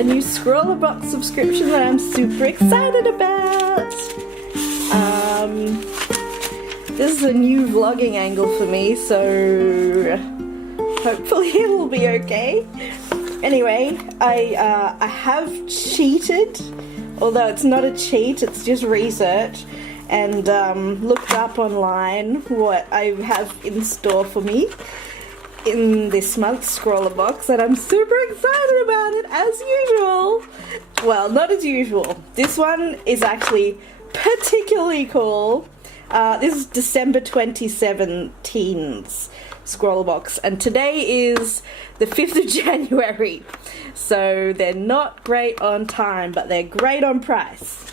a new ScrawlrBox subscription that I'm super excited about. This is a new vlogging angle for me, so hopefully it will be okay. Anyway, I have cheated, although it's not a cheat, it's just research, and looked up online what I have in store for me in this month's ScrawlrBox, and I'm super excited about it as usual. Well, not as usual. This one is actually particularly cool. This is December 2017's ScrawlrBox, and today is the 5th of January, so they're not great on time, but they're great on price.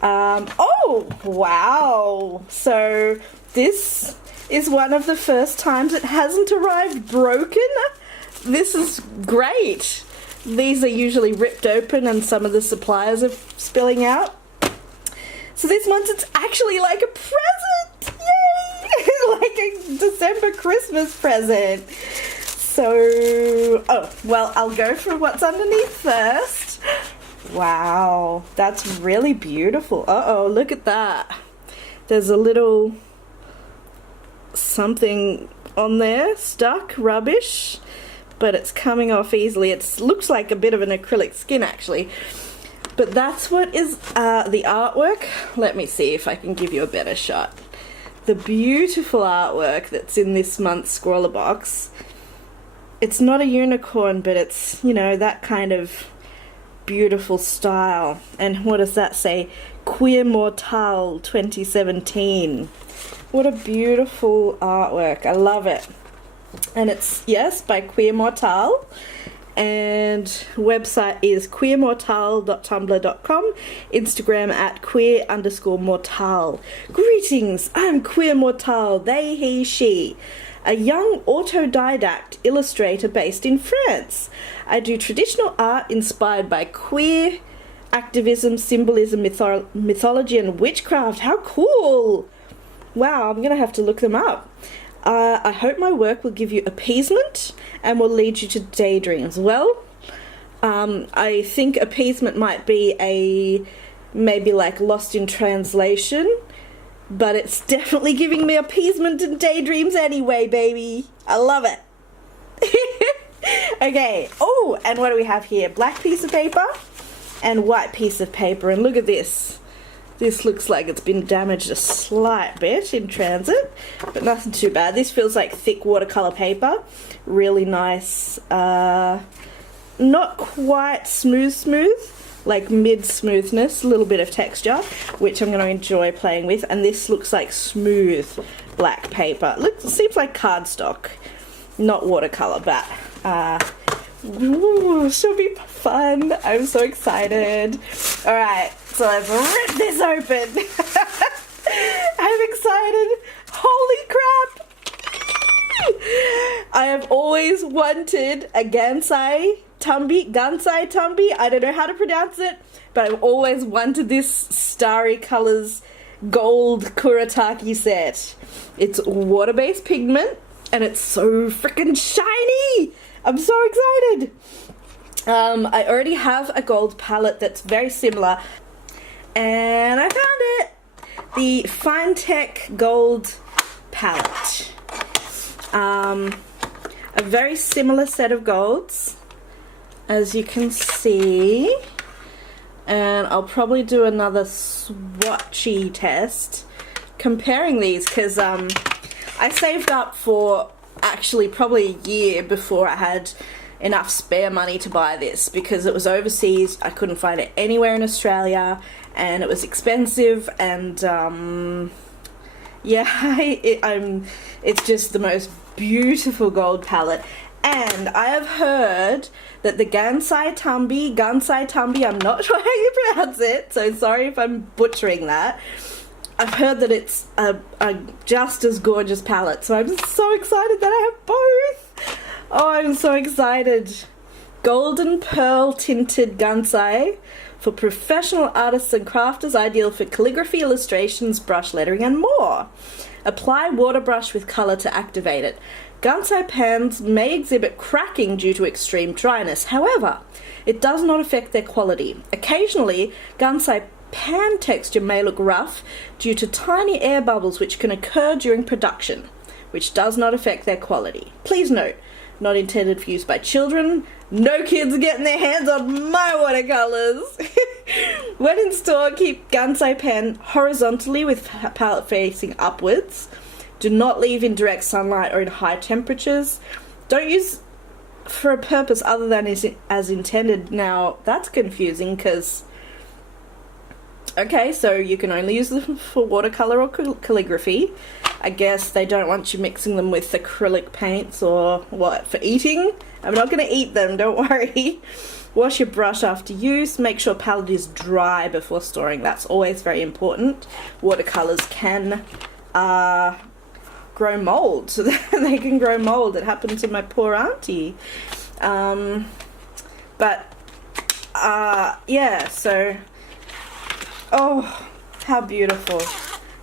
Oh, wow! So this is one of the first times it hasn't arrived broken. This is great. These are usually ripped open and some of the suppliers are spilling out. So this month it's actually like a present! Yay! Like a December Christmas present. So, oh, well, I'll go for what's underneath first. Wow, that's really beautiful. Uh-oh, look at that. There's a little something on there, stuck, rubbish, but it's coming off easily. It looks like a bit of an acrylic skin, actually. But that's what is the artwork. Let me see if I can give you a better shot. The beautiful artwork that's in this month's ScrawlrBox. It's not a unicorn, but it's, you know, that kind of beautiful style. And what does that say? Queer Mortale 2017. What a beautiful artwork. I love it. And it's, yes, by Queer Mortale. And website is queermortale.tumblr.com, Instagram at queer_mortale. Greetings, I'm Queer Mortale, they, he, she, a young autodidact illustrator based in France. I do traditional art inspired by queer activism, symbolism, mythology and witchcraft. How cool! Wow, I'm gonna have to look them up. I hope my work will give you appeasement and will lead you to daydreams. Well, I think appeasement might be maybe like lost in translation, but it's definitely giving me appeasement and daydreams anyway, baby. I love it. Okay, oh, and what do we have here? Black piece of paper and white piece of paper, and look at this. This looks like it's been damaged a slight bit in transit, but nothing too bad. This feels like thick watercolor paper. Really nice. Not quite smooth, like mid-smoothness, a little bit of texture, which I'm going to enjoy playing with. And this looks like smooth black paper. Seems like cardstock, not watercolor, but ooh, she'll be fun. I'm so excited. Alright, so let's rip this open. I'm excited. Holy crap. I have always wanted a Gansai Tambi. I don't know how to pronounce it, but I've always wanted this Starry Colors gold Kuretake set. It's water-based pigment, and it's so freaking shiny. I'm so excited. I already have a gold palette that's very similar, and I found it. The Fine Tech Gold palette. A very similar set of golds, as you can see, and I'll probably do another swatchy test comparing these, because I saved up for actually probably a year before I had enough spare money to buy this, because it was overseas. I couldn't find it anywhere in Australia and it was expensive, and yeah, it's just the most beautiful gold palette. And I have heard that the Gansai Tambi, I'm not sure how you pronounce it, so sorry if I'm butchering that. I've heard that it's a just as gorgeous palette, so I'm so excited that I have both. Oh, I'm so excited. Golden Pearl Tinted Gansai for professional artists and crafters, ideal for calligraphy, illustrations, brush lettering and more. Apply Waterbrush with colour to activate it. Gansai pans may exhibit cracking due to extreme dryness. However, it does not affect their quality. Occasionally, Gansai pan texture may look rough due to tiny air bubbles which can occur during production, which does not affect their quality. Please note, not intended for use by children. No kids are getting their hands on my watercolours. When in store, keep Gansai pen horizontally with palette facing upwards. Do not leave in direct sunlight or in high temperatures. Don't use for a purpose other than as intended. Now, that's confusing because... Okay, so you can only use them for watercolour or calligraphy. I guess they don't want you mixing them with acrylic paints or what, for eating? I'm not going to eat them, don't worry. Wash your brush after use. Make sure palette is dry before storing. That's always very important. Watercolours can grow mould. So they can grow mould. It happened to my poor auntie. Yeah, so... Oh, how beautiful.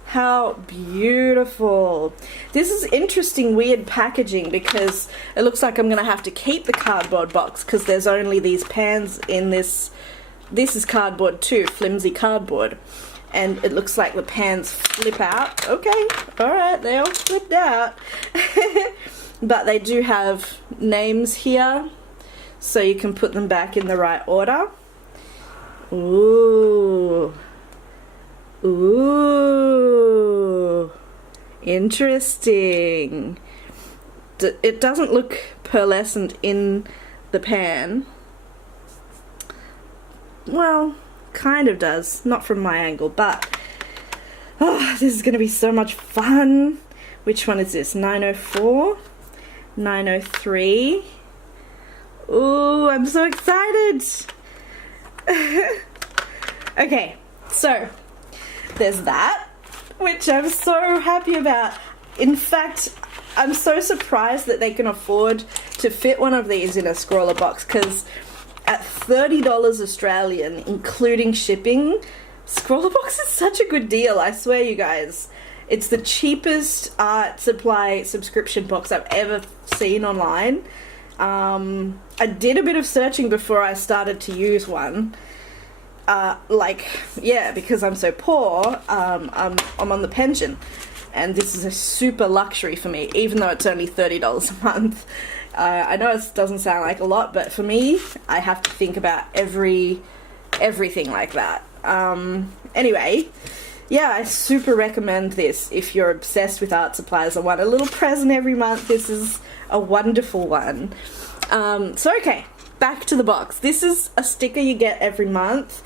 How beautiful. This is interesting, weird packaging because it looks like I'm going to have to keep the cardboard box because there's only these pans in this. This is cardboard too, flimsy cardboard. And it looks like the pans flip out. Okay, alright, they all flipped out. But they do have names here, so you can put them back in the right order. Ooh. Ooh, interesting. It doesn't look pearlescent in the pan. Well, kind of does. Not from my angle, but... Oh, this is going to be so much fun. Which one is this? 904? 903? Ooh, I'm so excited! Okay, so... There's that, which I'm so happy about. In fact, I'm so surprised that they can afford to fit one of these in a scrawler box because at $30 Australian, including shipping, scrawler box is such a good deal, I swear you guys. It's the cheapest art supply subscription box I've ever seen online. I did a bit of searching before I started to use one. Because I'm so poor, I'm on the pension, and this is a super luxury for me, even though it's only $30 a month. I know it doesn't sound like a lot, but for me, I have to think about everything like that. Anyway, yeah, I super recommend this if you're obsessed with art supplies and want a little present every month. This is a wonderful one. Okay, back to the box. This is a sticker you get every month.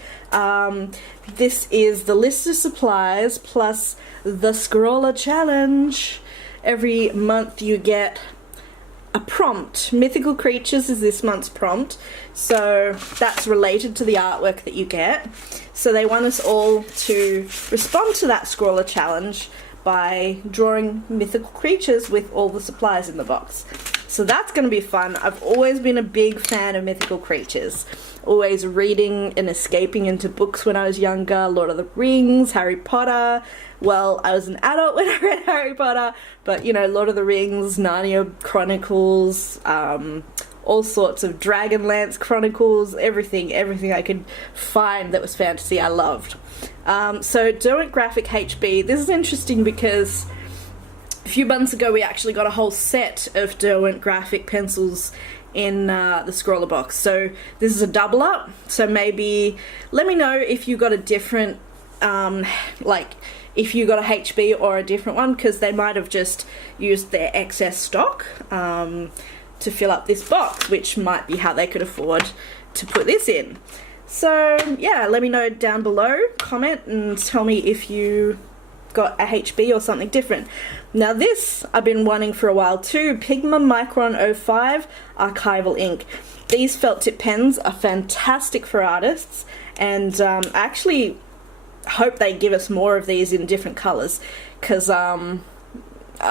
This is the list of supplies plus the Scrawler Challenge. Every month you get a prompt. Mythical Creatures is this month's prompt, so that's related to the artwork that you get. So they want us all to respond to that Scrawler Challenge by drawing mythical creatures with all the supplies in the box. So that's going to be fun. I've always been a big fan of mythical creatures. Always reading and escaping into books when I was younger. Lord of the Rings, Harry Potter. Well, I was an adult when I read Harry Potter, but you know, Lord of the Rings, Narnia Chronicles, all sorts of Dragonlance Chronicles, everything I could find that was fantasy I loved. So Derwent Graphic HB, this is interesting because a few months ago we actually got a whole set of Derwent Graphic pencils in the scrawler box. So this is a double up, so maybe let me know if you got a different, if you got a HB or a different one, because they might have just used their excess stock to fill up this box, which might be how they could afford to put this in. So yeah, let me know down below, comment and tell me if you got a HB or something different. Now this I've been wanting for a while too. Pigma Micron 05 archival ink. These felt tip pens are fantastic for artists, and I actually hope they give us more of these in different colours, because I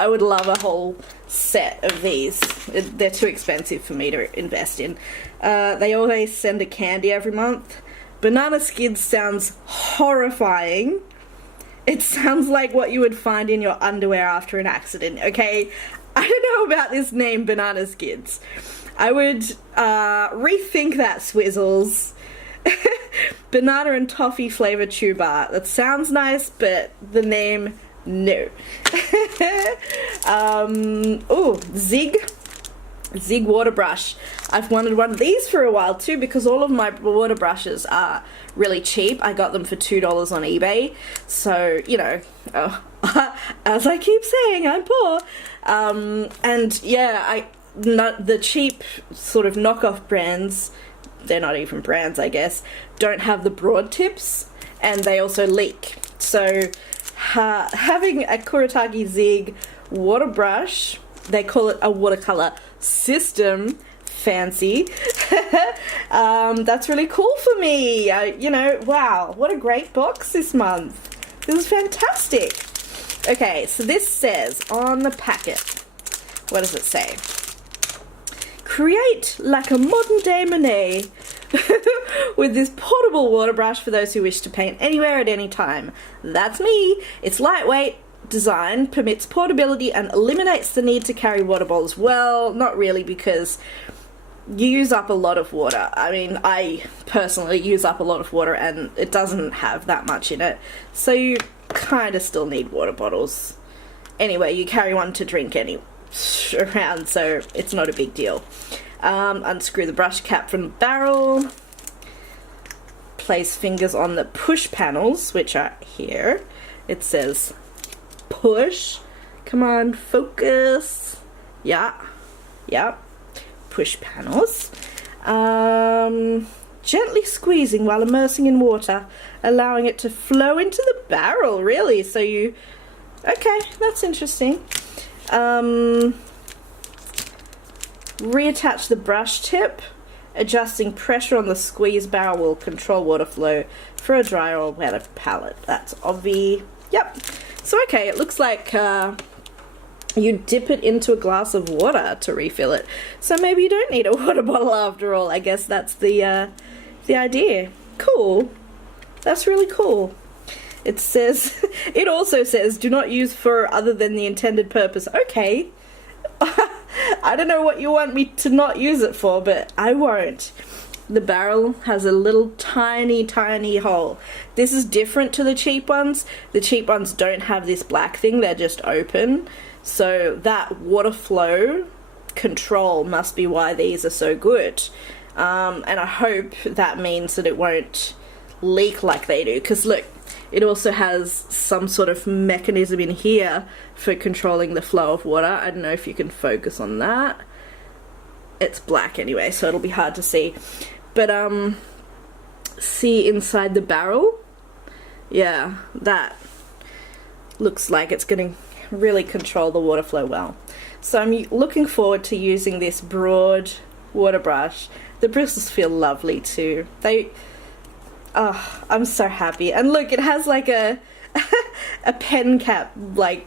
would love a whole set of these. They're too expensive for me to invest in. They always send a candy every month. Banana Skids sounds horrifying. It sounds like what you would find in your underwear after an accident, okay? I don't know about this name, Banana Skids. I would rethink that, Swizzles. Banana and toffee flavor chew bar. That sounds nice, but the name, no. Oh, Zig Waterbrush. I've wanted one of these for a while too, because all of my water brushes are really cheap. I got them for $2 on eBay, so you know, as I keep saying, I'm poor. And yeah, the cheap sort of knockoff brands, they're not even brands, I guess, don't have the broad tips, and they also leak. So having a Kuretake Zig water brush, they call it a watercolor system, fancy. That's really cool for me. You know, wow, what a great box this month. This is fantastic. Okay, so this says on the packet, what does it say? Create like a modern day Monet with this portable water brush for those who wish to paint anywhere at any time. That's me. It's lightweight design, permits portability, and eliminates the need to carry water bottles. Well, not really, because you use up a lot of water. I mean, I personally use up a lot of water and it doesn't have that much in it, so you kind of still need water bottles. Anyway, you carry one to drink around, so it's not a big deal. Unscrew the brush cap from the barrel, place fingers on the push panels, which are here. It says push. Come on, focus. Yeah, push panels. Gently squeezing while immersing in water, allowing it to flow into the barrel, really. So you, okay, that's interesting. Reattach the brush tip. Adjusting pressure on the squeeze barrel will control water flow for a drier or wetter palette. That's obvious. Yep. So okay, it looks like you dip it into a glass of water to refill it. So maybe you don't need a water bottle after all. I guess that's the idea. Cool. That's really cool. It says, it also says, do not use for other than the intended purpose. Okay. I don't know what you want me to not use it for, but I won't. The barrel has a little tiny hole. This is different to the cheap ones. The cheap ones don't have this black thing, they're just open. So that water flow control must be why these are so good. And I hope that means that it won't leak like they do, because look, it also has some sort of mechanism in here for controlling the flow of water. I don't know if you can focus on that. It's black anyway, so it'll be hard to see. But see inside the barrel? Yeah, that looks like it's going to really control the water flow well. So I'm looking forward to using this broad water brush. The bristles feel lovely too. Oh, I'm so happy. And look, it has like a pen cap, like,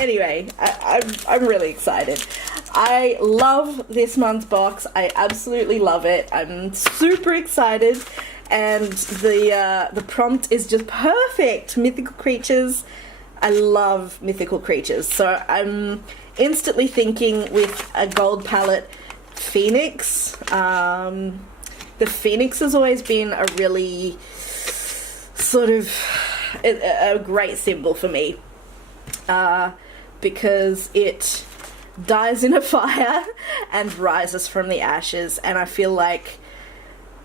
anyway, I'm really excited. I love this month's box. I absolutely love it. I'm super excited, and the prompt is just perfect. Mythical creatures. I love mythical creatures, so I'm instantly thinking with a gold palette, Phoenix. The Phoenix has always been a really sort of a great symbol for me, because it dies in a fire and rises from the ashes, and I feel like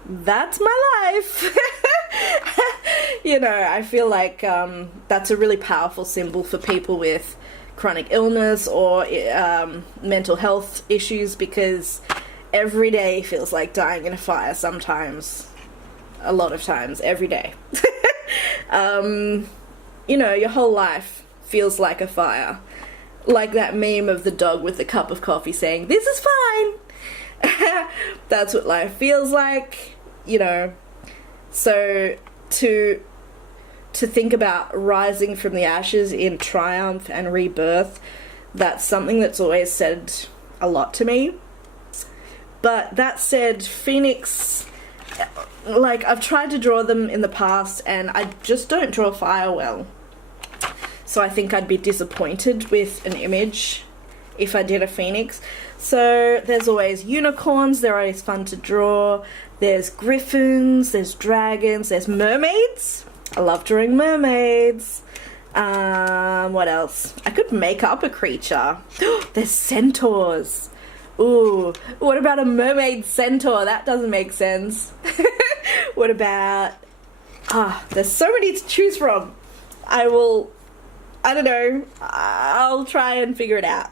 that's my life. You know, I feel like that's a really powerful symbol for people with chronic illness or mental health issues, because every day feels like dying in a fire sometimes. A lot of times, every day. You know, your whole life feels like a fire. Like that meme of the dog with the cup of coffee saying, "This is fine." That's what life feels like, you know. So to think about rising from the ashes in triumph and rebirth, that's something that's always said a lot to me. But that said, Phoenix like, I've tried to draw them in the past and I just don't draw fire well. So I think I'd be disappointed with an image if I did a phoenix. So there's always unicorns, they're always fun to draw. There's griffins, there's dragons, there's mermaids. I love drawing mermaids. What else? I could make up a creature. There's centaurs. Ooh, what about a mermaid centaur? That doesn't make sense. What about... there's so many to choose from. I don't know. I'll try and figure it out.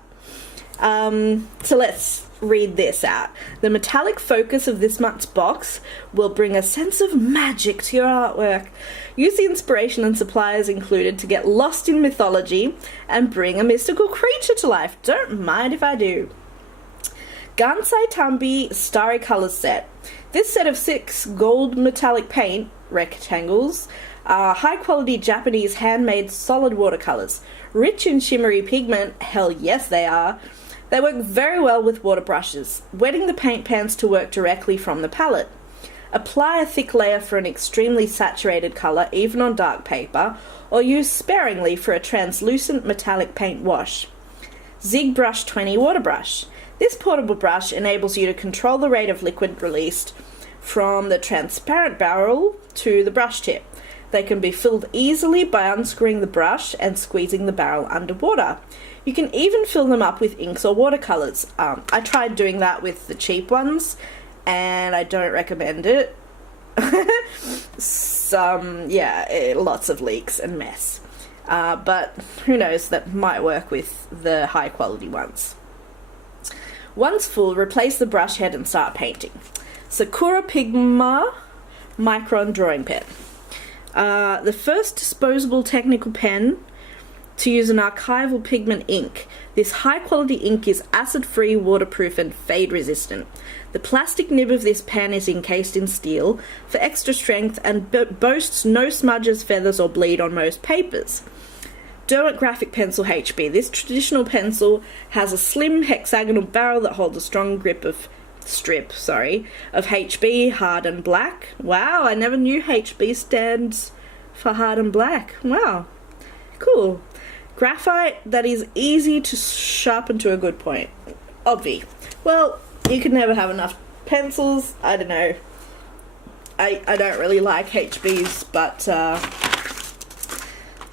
So let's read this out. The metallic focus of this month's box will bring a sense of magic to your artwork. Use the inspiration and supplies included to get lost in mythology and bring a mystical creature to life. Don't mind if I do. Gansai Tambi Starry Colors Set. This set of 6 gold metallic paint rectangles are high quality Japanese handmade solid watercolors. Rich in shimmery pigment, hell yes they are. They work very well with water brushes, wetting the paint pans to work directly from the palette. Apply a thick layer for an extremely saturated colour, even on dark paper, or use sparingly for a translucent metallic paint wash. Zig Brush20 water brush. This portable brush enables you to control the rate of liquid released from the transparent barrel to the brush tip. They can be filled easily by unscrewing the brush and squeezing the barrel underwater. You can even fill them up with inks or watercolours. I tried doing that with the cheap ones and I don't recommend it. Lots of leaks and mess. But who knows, that might work with the high quality ones. Once full, replace the brush head and start painting. Sakura Pigma Micron drawing pen. The first disposable technical pen to use an archival pigment ink. This high quality ink is acid free, waterproof and fade resistant. The plastic nib of this pen is encased in steel for extra strength and boasts no smudges, feathers or bleed on most papers. Derwent Graphic Pencil HB. This traditional pencil has a slim hexagonal barrel that holds a strong grip of HB, hard and black. Wow, I never knew HB stands for hard and black. Wow, cool. Graphite that is easy to sharpen to a good point. Obvi. Well, you can never have enough pencils. I don't know. I don't really like HBs, but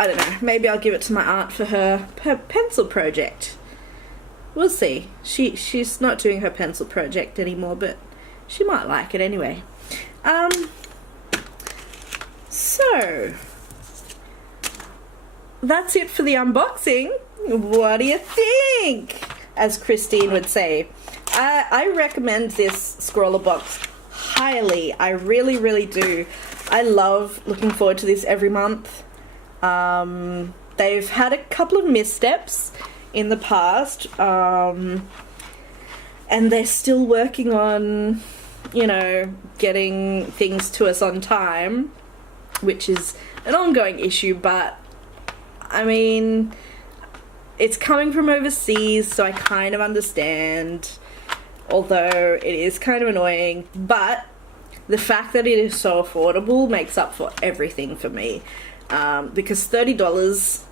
I don't know. Maybe I'll give it to my aunt for her pencil project. We'll see. She's not doing her pencil project anymore, but she might like it anyway. So that's it for the unboxing. What do you think? As Christine would say. I recommend this ScrawlrBox highly. I really, really do. I love looking forward to this every month. They've had a couple of missteps in the past, and they're still working on, getting things to us on time, which is an ongoing issue, but I mean, it's coming from overseas, so I kind of understand, although it is kind of annoying, but the fact that it is so affordable makes up for everything for me, because $30,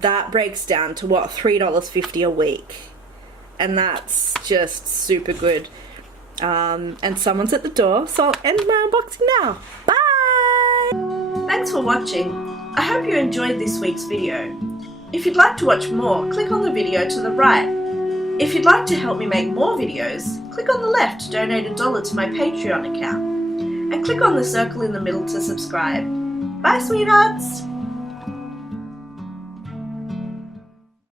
that breaks down to what, $3.50 a week, and that's just super good. And someone's at the door, so I'll end my unboxing now. Bye! Thanks for watching. I hope you enjoyed this week's video. If you'd like to watch more, click on the video to the right. If you'd like to help me make more videos, click on the left to donate $1 to my Patreon account, and click on the circle in the middle to subscribe. Bye, sweethearts!